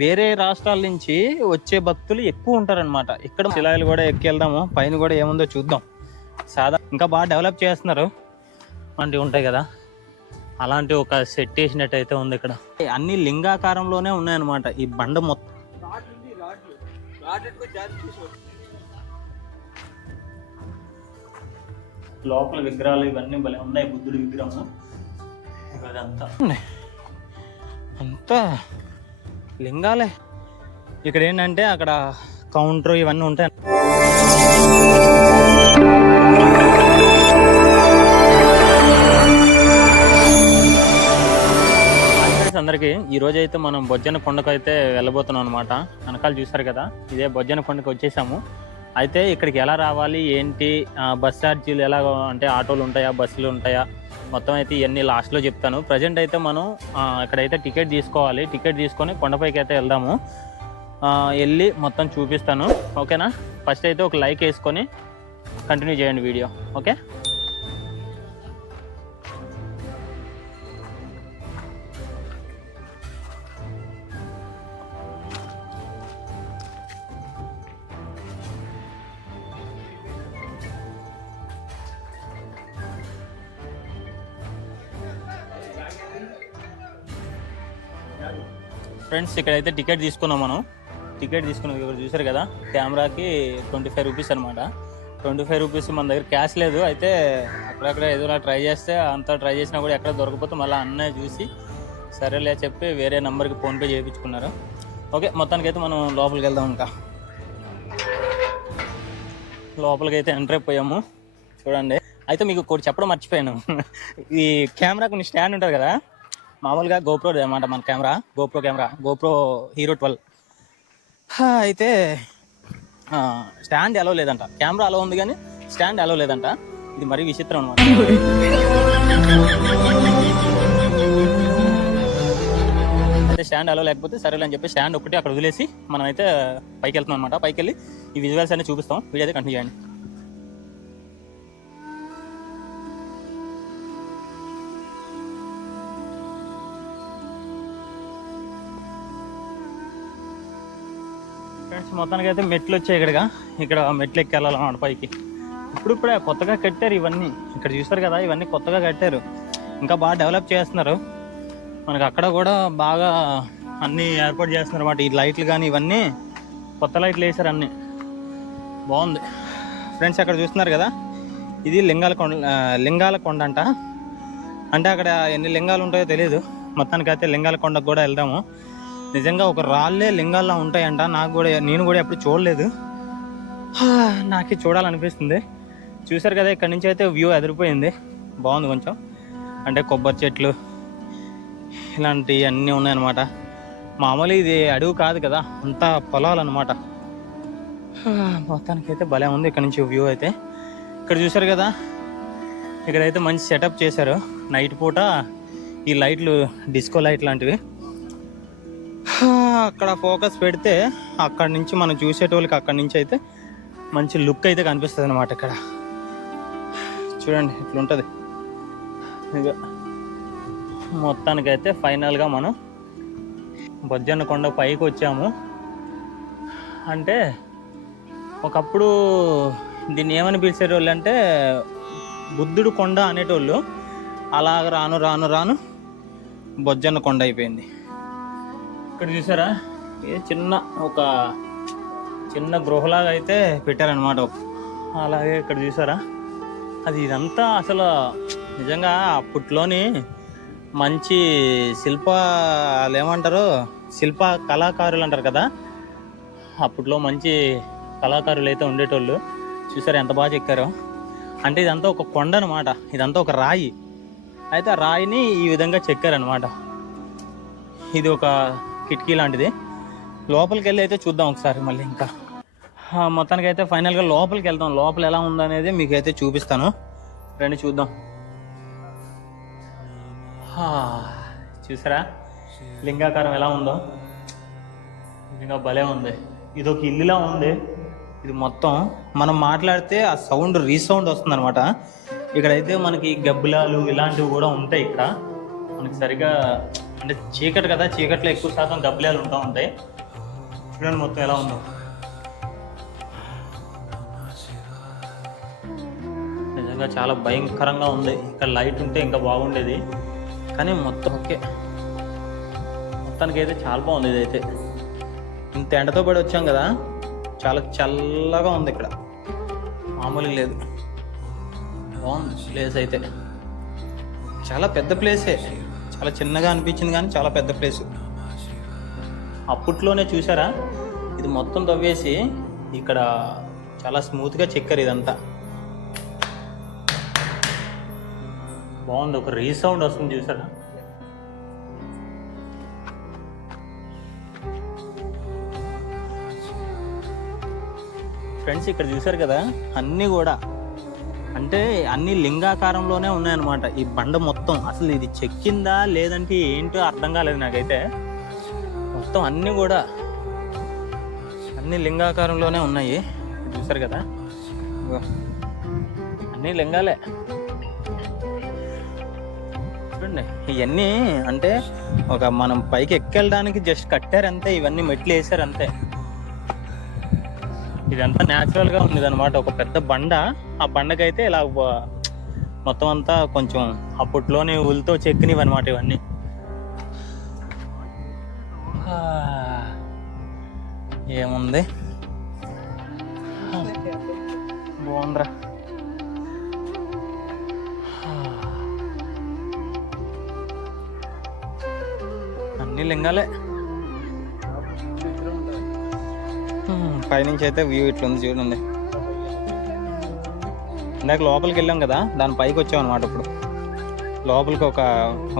వేరే రాష్ట్రాల నుంచి వచ్చే భక్తులు ఎక్కువ ఉంటారనమాట. ఇక్కడ శిలాయిలు కూడా ఎక్కి వెళ్దాము, పైన కూడా ఏముందో చూద్దాం. ఇంకా బాగా డెవలప్ చేస్తున్నారు. అలాంటివి ఉంటాయి కదా, అలాంటి ఒక సెట్ వేసినట్టు అయితే ఉంది ఇక్కడ. అన్ని లింగాకారంలోనే ఉన్నాయన్నమాట ఈ బండ మొత్తం. లోపల విగ్రహాలు ఇవన్నీ భలే ఉన్నాయి. బుద్ధుడి విగ్రహం అదంతా అంతా లింగాలే. ఇక్కడ ఏంటంటే అక్కడ కౌంటర్ ఇవన్నీ ఉంటాయి. అందరికి ఈ రోజు అయితే మనం బొజ్జన కొండకు అయితే వెళ్ళబోతున్నాం అనమాట. వెనకాల చూసారు కదా, ఇదే బొజ్జన కొండకు వచ్చేసాము. అయితే ఇక్కడికి ఎలా రావాలి ఏంటి, బస్ ఛార్జీలు ఎలా, అంటే ఆటోలు ఉంటాయా, బస్సులు ఉంటాయా, మొత్తం అయితే ఇవన్నీ లాస్ట్లో చెప్తాను. ప్రజెంట్ అయితే మనం ఇక్కడైతే టికెట్ తీసుకోవాలి. టికెట్ తీసుకొని కొండపైకి అయితే వెళ్దాము. వెళ్ళి మొత్తం చూపిస్తాను, ఓకేనా? ఫస్ట్ అయితే ఒక లైక్ వేసుకొని కంటిన్యూ చేయండి వీడియో, ఓకే? ఫ్రెండ్స్, ఇక్కడైతే టికెట్ తీసుకున్నాం మనం. టికెట్ తీసుకున్నది ఇక్కడ చూసారు కదా, కెమెరాకి 25 రూపీస్ అనమాట. 25 రూపీస్ మన దగ్గర క్యాష్ లేదు. అయితే అక్కడక్కడ ఏదోలా ట్రై చేస్తే, అంతా ట్రై చేసినా కూడా ఎక్కడ దొరకపోతే మళ్ళీ అన్నయ్య చూసి సరేలే చెప్పి వేరే నెంబర్కి ఫోన్పే చేయించుకున్నారు. ఓకే, మొత్తానికి అయితే మనం లోపలికి వెళ్దాం. ఇంకా లోపలికి అయితే ఎంటర్ అయిపోయాము. చూడండి, అయితే మీకు ఒకటి చెప్పడం మర్చిపోయాను. ఈ కెమెరా కొన్ని స్టాండ్ ఉంటుంది కదా, మామూలుగా గోప్రో అనమాట మన కెమెరా, గోప్రో హీరో 12. అయితే స్టాండ్ అలో లేదంట. కెమెరా అలో ఉంది కానీ స్టాండ్ అలో లేదంట. ఇది మరీ విచిత్రం అనమాట. అయితే స్టాండ్ అలో లేకపోతే సరేలే అని చెప్పి స్టాండ్ ఒకటి అక్కడ వదిలేసి మనం అయితే పైకి వెళ్తున్నాం అనమాట. పైకి వెళ్ళి ఈ విజువల్స్ అన్ని చూపిస్తాం. వీడియో అయితే కంటిన్యూ చేయండి. ఫ్రెండ్స్, మొత్తానికి అయితే మెట్లు వచ్చాయి. ఇక్కడ మెట్లు ఎక్కి వెళ్ళాలన్నమాట పైకి. ఇప్పుడే కొత్తగా కట్టారు ఇవన్నీ. ఇక్కడ చూస్తారు కదా, ఇవన్నీ కొత్తగా కట్టారు. ఇంకా బాగా డెవలప్ చేస్తున్నారు. మనకు అక్కడ కూడా బాగా అన్నీ ఏర్పాటు చేస్తున్నారు అన్నమాట. ఈ లైట్లు కానీ ఇవన్నీ కొత్త లైట్లు వేసారు, అన్నీ బాగుంది. ఫ్రెండ్స్, అక్కడ చూస్తున్నారు కదా, ఇది లింగాల కొండ అంట. అంటే అక్కడ ఎన్ని లింగాలు ఉంటాయో తెలియదు. మొత్తానికి అయితే లింగాల కొండకు కూడా వెళ్దాము. నిజంగా ఒక రాళ్ళే లింగాల్లో ఉంటాయంట. నేను కూడా ఎప్పుడు చూడలేదు. నాకే చూడాలనిపిస్తుంది. చూసారు కదా, ఇక్కడ నుంచి అయితే వ్యూ ఎదిరిపోయింది. బాగుంది కొంచెం. అంటే కొబ్బరి చెట్లు ఇలాంటివి అన్నీ ఉన్నాయన్నమాట. మామూలు ఇది అడవి కాదు కదా, అంతా పొలాలు అన్నమాట. మొత్తానికి అయితే భలే ఉంది ఇక్కడ నుంచి వ్యూ అయితే. ఇక్కడ చూసారు కదా, ఇక్కడైతే మంచి సెటప్ చేశారు. నైట్ పూట ఈ లైట్లు, డిస్కో లైట్ లాంటివి. అక్కడ ఫోకస్ పెడితే అక్కడ నుంచి మనం చూసేటోళ్ళకి అక్కడి నుంచి అయితే మంచి లుక్ అయితే కనిపిస్తుంది అనమాట. ఇక్కడ చూడండి ఇట్లుంటుంది. ఇక మొత్తానికైతే ఫైనల్గా మనం బొజ్జన్న కొండ పైకి వచ్చాము. అంటే ఒకప్పుడు దీన్ని ఏమని పిలిచేటోళ్ళు అంటే బుద్ధుడు కొండ అనేటోళ్ళు. అలాగ రాను రాను రాను బొజ్జన్న కొండ అయిపోయింది. ఇక్కడ చూసారా, ఒక చిన్న గృహలాగా అయితే పెట్టారనమాట. అలాగే ఇక్కడ చూసారా, ఇదంతా అసలు నిజంగా అప్పట్లోని మంచి శిల్ప కళాకారులు అంటారు కదా, అప్పట్లో మంచి కళాకారులు అయితే ఉండేటోళ్ళు. చూసారా ఎంత బాగా చెక్కారో. అంటే ఇదంతా ఒక కొండ అనమాట, ఇదంతా ఒక రాయి. అయితే ఆ రాయిని ఈ విధంగా చెక్కారనమాట. ఇది ఒక కిటికీ లాంటిది. లోపలికి వెళ్ళి అయితే చూద్దాం ఒకసారి మళ్ళీ. ఇంకా మొత్తానికి అయితే ఫైనల్గా లోపలికి వెళ్దాం. లోపల ఎలా ఉందనేది మీకు అయితే చూపిస్తాను, రండి చూద్దాం. చూసారా లింగాకారం ఎలా ఉందో, ఇంకా భలే ఉంది. ఇది ఒక ఇల్లులా ఉంది. ఇది మొత్తం మనం మాట్లాడితే ఆ సౌండ్ రీసౌండ్ వస్తుంది అనమాట. ఇక్కడైతే మనకి గబ్బిలాలు ఇలాంటివి కూడా ఉంటాయి. ఇక్కడ మనకి సరిగా అంటే చీకటి కదా, చీకట్లో ఎక్కువ శాతం గబ్బిలాలు ఉంటా ఉంటాయి. చూడండి మొత్తం ఎలా ఉందో. నిజంగా చాలా భయంకరంగా ఉంది. ఇక్కడ లైట్ ఉంటే ఇంకా బాగుండేది, కానీ మొత్తం ఓకే. మొత్తానికి అయితే చాలా బాగుంది. ఇదైతే ఇంత ఎండతో పడి వచ్చాం కదా, చాలా చల్లగా ఉంది ఇక్కడ, మామూలుగా లేదు. బాగుంది ప్లేస్ అయితే. చాలా పెద్ద ప్లేసే, చాలా చిన్నగా అనిపించింది కానీ చాలా పెద్ద ప్లేసు. అప్పట్లోనే చూసారా, ఇది మొత్తం తవ్వేసి ఇక్కడ చాలా స్మూత్గా చెక్కారు ఇదంతా. బాగుంది, ఒక రీసౌండ్ వస్తుంది చూసారా. ఫ్రెండ్స్ ఇక్కడ చూసారు కదా, అన్నీ కూడా అంటే అన్ని లింగాకారంలోనే ఉన్నాయన్నమాట ఈ బండ మొత్తం. అసలు ఇది చెక్కిందా లేదంటే ఏంటో అర్థం కాలేదు నాకైతే. మొత్తం అన్నీ కూడా అన్ని లింగాకారంలోనే ఉన్నాయి. చూసారు కదా, అన్నీ లింగాలే. చూడండి ఇవన్నీ అంటే ఒక మనం పైకి ఎక్కెళ్ళడానికి జస్ట్ కట్టారంతే, ఇవన్నీ మెట్లు వేసారంతే. ఇదంతా న్యాచురల్గా ఉంది అనమాట, ఒక పెద్ద బండ. ఆ బండకైతే ఇలా మొత్తం అంతా కొంచెం అప్పట్లోనే ఉల్తో చెక్కినవి అనమాట ఇవన్నీ. ఏముంది, బాగుందిరా. అన్ని లింగాలే. పైనుంచి అయితే వ్యూ ఇట్లుంది చూడండి. ఇందాక లోపలికి వెళ్ళాం కదా, దాని పైకి వచ్చాం అనమాట. ఇప్పుడు లోపలికి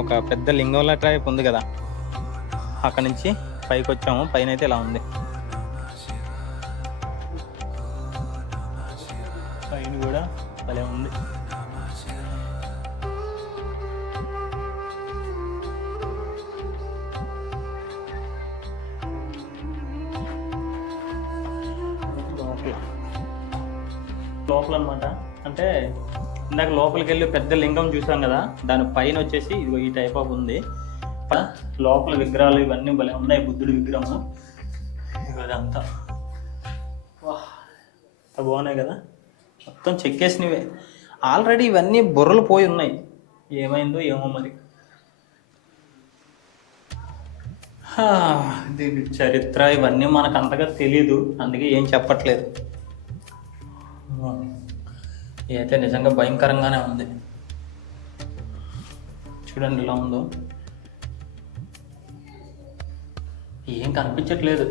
ఒక పెద్ద లింగంలా టైప్ ఉంది కదా, అక్కడ నుంచి పైకి వచ్చాము. పైన అయితే ఇలా ఉంది. పైన కూడా భలే ఉంది. లోపల అనమాట, అంటే ఇందాక లోపలికి వెళ్ళి పెద్ద లింగం చూసాం కదా, దాని పైన వచ్చేసి ఇదిగో ఈ టైప్ ఆఫ్ ఉంది. లోపల విగ్రహాలు ఇవన్నీ భలే ఉన్నాయి. బుద్ధుడి విగ్రహము ఇదంతా బాగున్నాయి కదా, మొత్తం చెక్కేసినవే. ఆల్రెడీ ఇవన్నీ బుర్రలు పోయి ఉన్నాయి, ఏమైందో ఏమో మరి. దీని చరిత్ర ఇవన్నీ మనకు అంతగా తెలీదు, అందుకే ఏం చెప్పట్లేదు. ఇదైతే నిజంగా భయంకరంగానే ఉంది. చూడండి ఎలా ఉందో, ఏం కనిపించట్లేదు.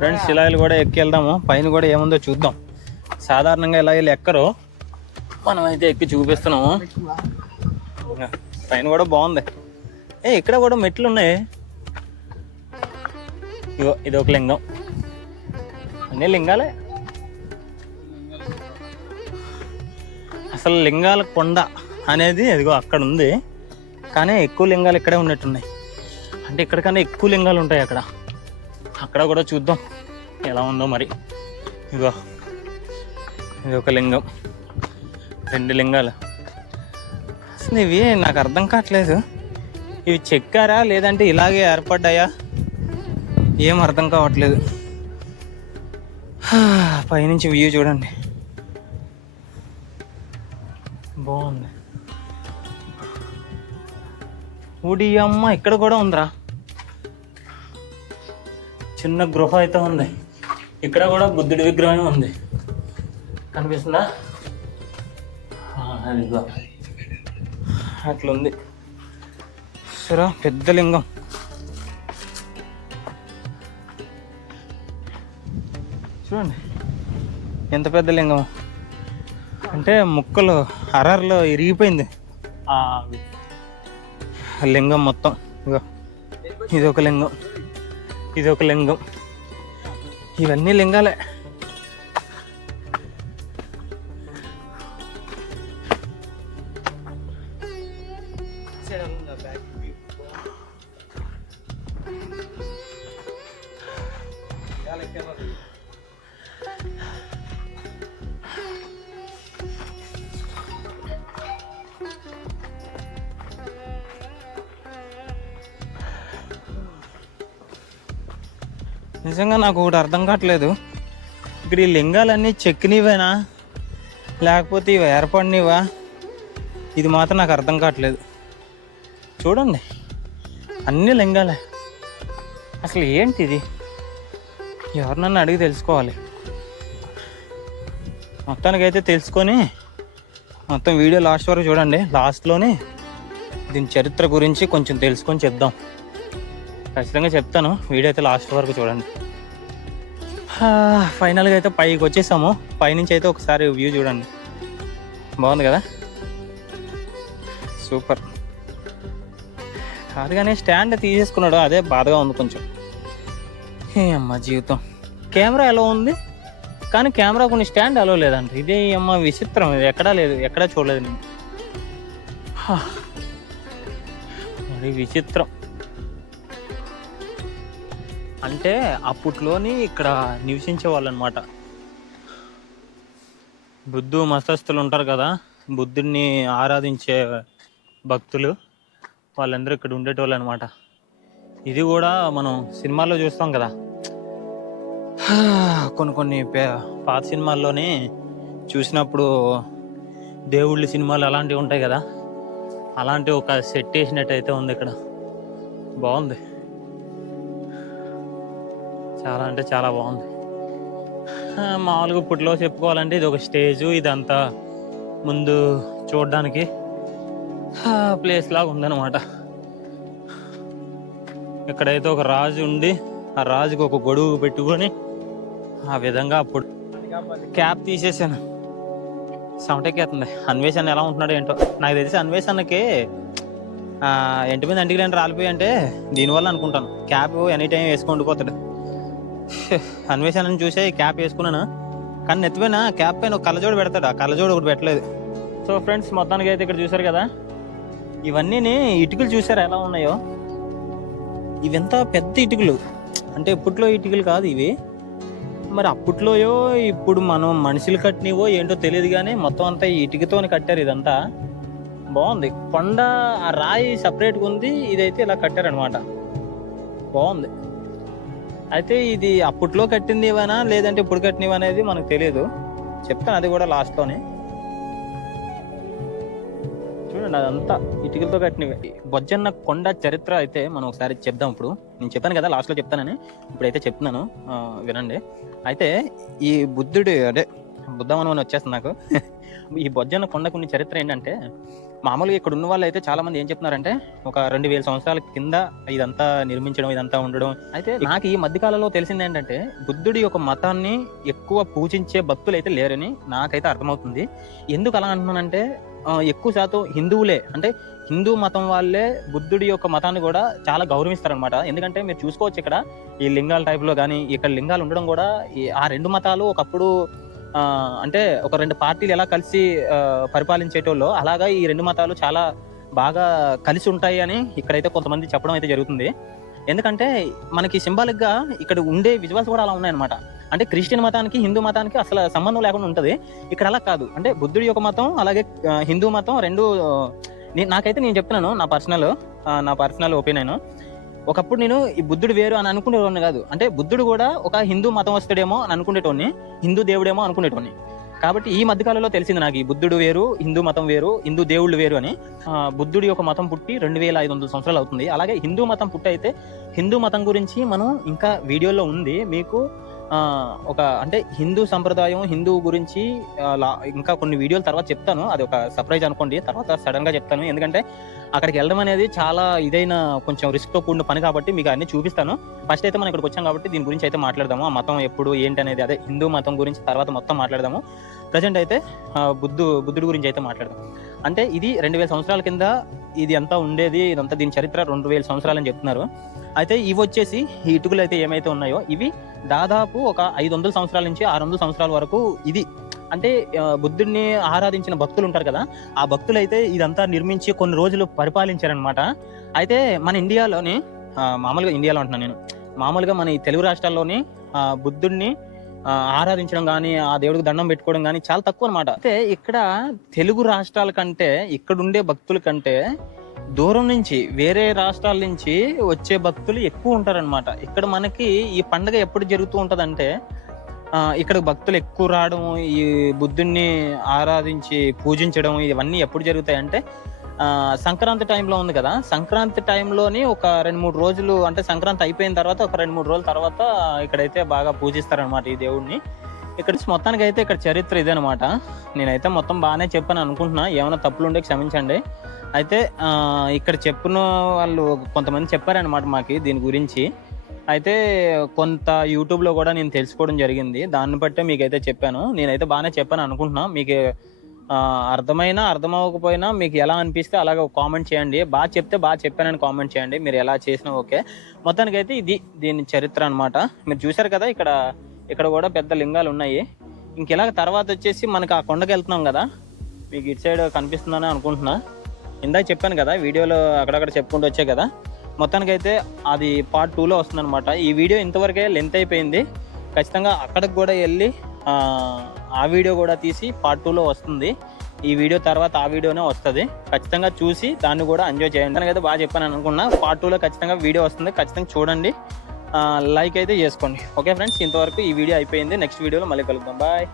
ఫ్రెండ్స్ ఇలా కూడా ఎక్కి వెళ్దాము, పైన కూడా ఏముందో చూద్దాం. సాధారణంగా ఇలా వీళ్ళు ఎక్కరు, మనం అయితే ఎక్కి చూపిస్తున్నాము. పైన కూడా బాగుంది. ఇక్కడ కూడా మెట్లు ఉన్నాయి. ఇది ఒక లింగం, అన్నీ లింగాలే. అసలు లింగాల కొండ అనేది అదిగో అక్కడ ఉంది, కానీ ఎక్కువ లింగాలు ఇక్కడే ఉన్నట్టున్నాయి. అంటే ఇక్కడికన్నా ఎక్కువ లింగాలు ఉంటాయి అక్కడ. అక్కడ కూడా చూద్దాం ఎలా ఉందో మరి. ఇదిగో ఇది ఒక లింగం, 2 లింగాలు. అసలు ఇవి నాకు అర్థం కావట్లేదు, ఇవి చెక్కారా లేదంటే ఇలాగే ఏర్పడ్డాయా, ఏం అర్థం కావట్లేదు. పైనుంచి వ్యూ చూడండి, బాగుంది. ఊడి అమ్మ, ఇక్కడ కూడా ఉందిరా చిన్న గృహ అయితే ఉంది. ఇక్కడ కూడా బుద్ధుడి విగ్రహం ఉంది, కనిపిస్తుందా? అదిగో అట్లుంది. సరే పెద్ద లింగం. చూడండి ఎంత పెద్ద లింగం అంటే, ముక్కలు అరర్లో ఇరిగిపోయింది ఆ లింగం మొత్తం. ఇది ఒక లింగం, ఇది ఒక లింగం, ఇవన్నీ లింగాలే. నిజంగా నాకు ఒకటి అర్థం కావట్లేదు, ఇక్కడ ఈ లింగాలన్నీ చెక్కినవేనా లేకపోతే ఇవి ఏర్పడినవా? ఇది మాత్రం నాకు అర్థం కావట్లేదు. చూడండి, అన్ని లింగాలే. అసలు ఏంటిది? ఎవరినన్నా అడిగి తెలుసుకోవాలి. మొత్తానికైతే తెలుసుకొని మొత్తం వీడియో లాస్ట్ వరకు చూడండి. లాస్ట్లోనే దీని చరిత్ర గురించి కొంచెం తెలుసుకొని చెప్దాం. ఖచ్చితంగా చెప్తాను, వీడియో అయితే లాస్ట్ వరకు చూడండి. ఫైనల్గా అయితే పైకి వచ్చేసాము. పైనుంచి అయితే ఒకసారి వ్యూ చూడండి, బాగుంది కదా, సూపర్. కాదు కానీ స్టాండ్ తీసేసుకున్నాడు, అదే బాధగా ఉంది కొంచెం. అమ్మ జీవితం. కెమెరా ఎలా ఉంది కానీ కెమెరా కొన్ని స్టాండ్ అలో లేదంట. ఇదే అమ్మ విచిత్రం, ఇది ఎక్కడా లేదు, ఎక్కడా చూడలేదు నేను. మరి విచిత్రం అంటే అప్పట్లోని ఇక్కడ నివసించే వాళ్ళు అనమాట. బుద్ధు మతస్థులు ఉంటారు కదా, బుద్ధుడిని ఆరాధించే భక్తులు, వాళ్ళందరూ ఇక్కడ ఉండేటోళ్ళు అనమాట. ఇది కూడా మనం సినిమాల్లో చూస్తాం కదా, కొన్ని పాత సినిమాల్లోనే చూసినప్పుడు దేవుళ్ళ సినిమాలు అలాంటివి ఉంటాయి కదా, అలాంటి ఒక సెట్ వేసినట్టు అయితే ఉంది ఇక్కడ. బాగుంది, చాలా అంటే చాలా బాగుంది. మామూలుగా ఇప్పట్లో చెప్పుకోవాలంటే ఇది ఒక స్టేజు, ఇదంతా ముందు చూడడానికి ప్లేస్ లాగా ఉందన్నమాట. ఇక్కడైతే ఒక రాజు ఉండి ఆ రాజుకి ఒక గొడుగు పెట్టుకొని ఆ విధంగా అప్పుడు క్యాప్ తీసేసాను. సౌంటెక్కేస్తుంది. అన్వేషణ ఎలా ఉంటున్నాడు ఏంటో. నాకు తెలిసి అన్వేషణకి ఎంటి మీద అంటికి రెండు రాలిపోయి అంటే దీనివల్ల అనుకుంటాను. క్యాప్ ఎనీ టైం వేసుకొని ఉండిపోతాడు. అన్వేషణని చూసే క్యాప్ వేసుకున్నాను, కానీ నెత్తిపోయిన క్యాప్ పైన ఒక కళ్ళజోడు పెడతాడు, ఆ కళ్ళజోడు ఒకటి పెట్టలేదు. సో ఫ్రెండ్స్, మొత్తానికి అయితే ఇక్కడ చూసారు కదా, ఇవన్నీ ఇటుకలు చూసారు ఎలా ఉన్నాయో. ఇవంతా పెద్ద ఇటుకలు, అంటే ఇప్పట్లో ఇటుకలు కాదు ఇవి. మరి అప్పట్లోయో ఇప్పుడు మనం మనుషులు కట్టినవో ఏంటో తెలియదు, కానీ మొత్తం అంతా ఇటుకతోని కట్టారు. ఇదంతా బాగుంది. కొండ ఆ రాయి సపరేట్గా ఉంది, ఇదైతే ఇలా కట్టారనమాట. బాగుంది. అయితే ఇది అప్పట్లో కట్టింది ఇవనా లేదంటే ఇప్పుడు కట్టినవి అనేది మనకు తెలియదు, చెప్తాను అది కూడా లాస్ట్లోనే. చూడండి, అదంతా ఇటుకలతో కట్టినవి. బొజ్జన్న కొండ చరిత్ర అయితే మనం ఒకసారి చెప్దాం. ఇప్పుడు నేను చెప్పాను కదా లాస్ట్లో చెప్తానని, ఇప్పుడైతే చెప్తున్నాను, వినండి. అయితే ఈ బుద్ధుడు అంటే బుద్ధమని వచ్చేస్తుంది నాకు. ఈ బొజ్జన్న కొండకు ఉన్న చరిత్ర ఏంటంటే, మామూలుగా ఇక్కడ ఉన్న వాళ్ళు అయితే చాలా మంది ఏం చెప్తున్నారంటే ఒక 2000 సంవత్సరాల కింద ఇదంతా నిర్మించడం, ఇదంతా ఉండడం. అయితే నాకు ఈ మధ్యకాలంలో తెలిసింది ఏంటంటే, బుద్ధుడి యొక్క మతాన్ని ఎక్కువ పూజించే భక్తులు అయితే లేరని నాకైతే అర్థమవుతుంది. ఎందుకు అలా అంటున్నానంటే, ఎక్కువ శాతం హిందువులే, అంటే హిందూ మతం వాళ్ళే బుద్ధుడి యొక్క మతాన్ని కూడా చాలా గౌరవిస్తారనమాట. ఎందుకంటే మీరు చూసుకోవచ్చు ఇక్కడ ఈ లింగాల టైప్లో కానీ ఇక్కడ లింగాలు ఉండడం కూడా, ఆ రెండు మతాలు ఒకప్పుడు అంటే ఒక రెండు పార్టీలు ఎలా కలిసి పరిపాలించేటోళ్ళు, అలాగా ఈ రెండు మతాలు చాలా బాగా కలిసి ఉంటాయి అని ఇక్కడైతే కొంతమంది చెప్పడం అయితే జరుగుతుంది. ఎందుకంటే మనకి సింబాలిక్ గా ఇక్కడ ఉండే విజువల్స్ కూడా అలా ఉన్నాయన్నమాట. అంటే క్రిస్టియన్ మతానికి హిందూ మతానికి అసలు సంబంధం లేకుండా ఉంటది. ఇక్కడ అలా కాదు. అంటే బుద్ధుడి యొక్క మతం అలాగే హిందూ మతం రెండు, నాకైతే నేను చెప్తున్నాను నా పర్సనల్ ఒపీనియన్. ఒకప్పుడు నేను ఈ బుద్ధుడు వేరు అని అనుకునేటోని కాదు, అంటే బుద్ధుడు కూడా ఒక హిందూ మతం వస్తుడేమో అని అనుకునేటోని, హిందూ దేవుడేమో అనుకునేటోని. కాబట్టి ఈ మధ్యకాలంలో తెలిసింది నాకు, ఈ బుద్ధుడు వేరు, హిందూ మతం వేరు, హిందూ దేవుళ్ళు వేరు అని. బుద్ధుడి యొక్క మతం పుట్టి 2500 సంవత్సరాలు అవుతుంది. అలాగే హిందూ మతం పుట్టి అయితే హిందూ మతం గురించి మనం ఇంకా వీడియోలో ఉంది మీకు ఒక, అంటే హిందూ సంప్రదాయం హిందూ గురించి ఇంకా కొన్ని వీడియోల తర్వాత చెప్తాను. అది ఒక సర్ప్రైజ్ అనుకోండి, తర్వాత సడన్ గా చెప్తాను. ఎందుకంటే అక్కడికి వెళ్ళడం అనేది చాలా ఇదైన కొంచెం రిస్క్ తో కూడిన పని కాబట్టి మీకు అన్ని చూపిస్తాను. ఫస్ట్ అయితే మనం ఇక్కడికి వచ్చాం కాబట్టి దీని గురించి అయితే మాట్లాడదాము. ఆ మతం ఎప్పుడు ఏంటి అనేది, అదే హిందూ మతం గురించి తర్వాత మొత్తం మాట్లాడదాము. ప్రజెంట్ అయితే బుద్ధుడి గురించి అయితే మాట్లాడదాం. అంటే ఇది 2000 సంవత్సరాల కింద ఇది అంతా ఉండేది. ఇదంతా దీని చరిత్ర 2000 సంవత్సరాలు అని చెప్తున్నారు. అయితే ఇవి వచ్చేసి ఈ ఇటుకలు అయితే ఏమైతే ఉన్నాయో ఇవి దాదాపు ఒక 500 సంవత్సరాల నుంచి 600 సంవత్సరాల వరకు ఇది, అంటే బుద్ధుడిని ఆరాధించిన భక్తులు ఉంటారు కదా, ఆ భక్తులు అయితే ఇదంతా నిర్మించి కొన్ని రోజులు పరిపాలించారనమాట. అయితే మన ఇండియాలోని మామూలుగా ఇండియాలో అంటున్నాను నేను, మామూలుగా మన ఈ తెలుగు రాష్ట్రాల్లోని బుద్ధుడిని ఆరాధించడం కానీ ఆ దేవుడికి దండం పెట్టుకోవడం కానీ చాలా తక్కువ అనమాట. అయితే ఇక్కడ తెలుగు రాష్ట్రాల కంటే ఇక్కడ ఉండే భక్తుల కంటే దూరం నుంచి వేరే రాష్ట్రాల నుంచి వచ్చే భక్తులు ఎక్కువ ఉంటారనమాట. ఇక్కడ మనకి ఈ పండుగ ఎప్పుడు జరుగుతూ ఉంటుందంటే ఇక్కడ భక్తులు ఎక్కువ రావడం, ఈ బుద్ధుణ్ణి ఆరాధించి పూజించడం ఇవన్నీ ఎప్పుడు జరుగుతాయంటే సంక్రాంతి టైంలో ఉంది కదా, సంక్రాంతి టైంలోని ఒక 2-3 రోజులు, అంటే సంక్రాంతి అయిపోయిన తర్వాత ఒక 2-3 రోజుల తర్వాత ఇక్కడైతే బాగా పూజిస్తారనమాట ఈ దేవుడిని. ఇక్కడ మొత్తానికి అయితే ఇక్కడ చరిత్ర ఇదనమాట. నేనైతే మొత్తం బాగానే చెప్పాను అనుకుంటున్నా, ఏమైనా తప్పులు ఉంటే క్షమించండి. అయితే ఇక్కడ చెప్పిన వాళ్ళు కొంతమంది చెప్పారనమాట మాకు దీని గురించి. అయితే కొంత యూట్యూబ్లో కూడా నేను తెలుసుకోవడం జరిగింది, దాన్ని బట్టే మీకైతే చెప్పాను. నేనైతే బాగానే చెప్పాను అనుకుంటున్నా. మీకు అర్థమైనా అర్థం అవ్వకపోయినా మీకు ఎలా అనిపిస్తే అలాగ కామెంట్ చేయండి. బాగా చెప్తే బాగా చెప్పానని కామెంట్ చేయండి, మీరు ఎలా చేసినా ఓకే. మొత్తానికి అయితే దీని చరిత్ర అనమాట. మీరు చూసారు కదా, ఇక్కడ కూడా పెద్ద లింగాలు ఉన్నాయి. ఇంకెలా తర్వాత వచ్చేసి మనకి ఆ కొండకి వెళ్తున్నాం కదా, మీకు ఇటు సైడ్ కనిపిస్తుందని అనుకుంటున్నా. ఇందాక చెప్పాను కదా వీడియోలో అక్కడక్కడ చెప్పుకుంటూ వచ్చాయి కదా. మొత్తానికైతే అది పార్ట్ 2లో వస్తుందన్నమాట. ఈ వీడియో ఇంతవరకే లెంత్ అయిపోయింది. ఖచ్చితంగా అక్కడికి కూడా వెళ్ళి ఆ వీడియో కూడా తీసి పార్ట్ 2లో వస్తుంది. ఈ వీడియో తర్వాత ఆ వీడియోనే వస్తుంది. ఖచ్చితంగా చూసి దాన్ని కూడా ఎంజాయ్ చేయండి. దానికైతే బాగా చెప్పాను అనుకున్నా. పార్ట్ 2లో ఖచ్చితంగా వీడియో వస్తుంది, ఖచ్చితంగా చూడండి, లైక్ అయితే చేసుకోండి. ఓకే ఫ్రెండ్స్, ఇంతవరకు ఈ వీడియో అయిపోయింది. నెక్స్ట్ వీడియోలో మళ్ళీ కలుద్దాం. బాయ్.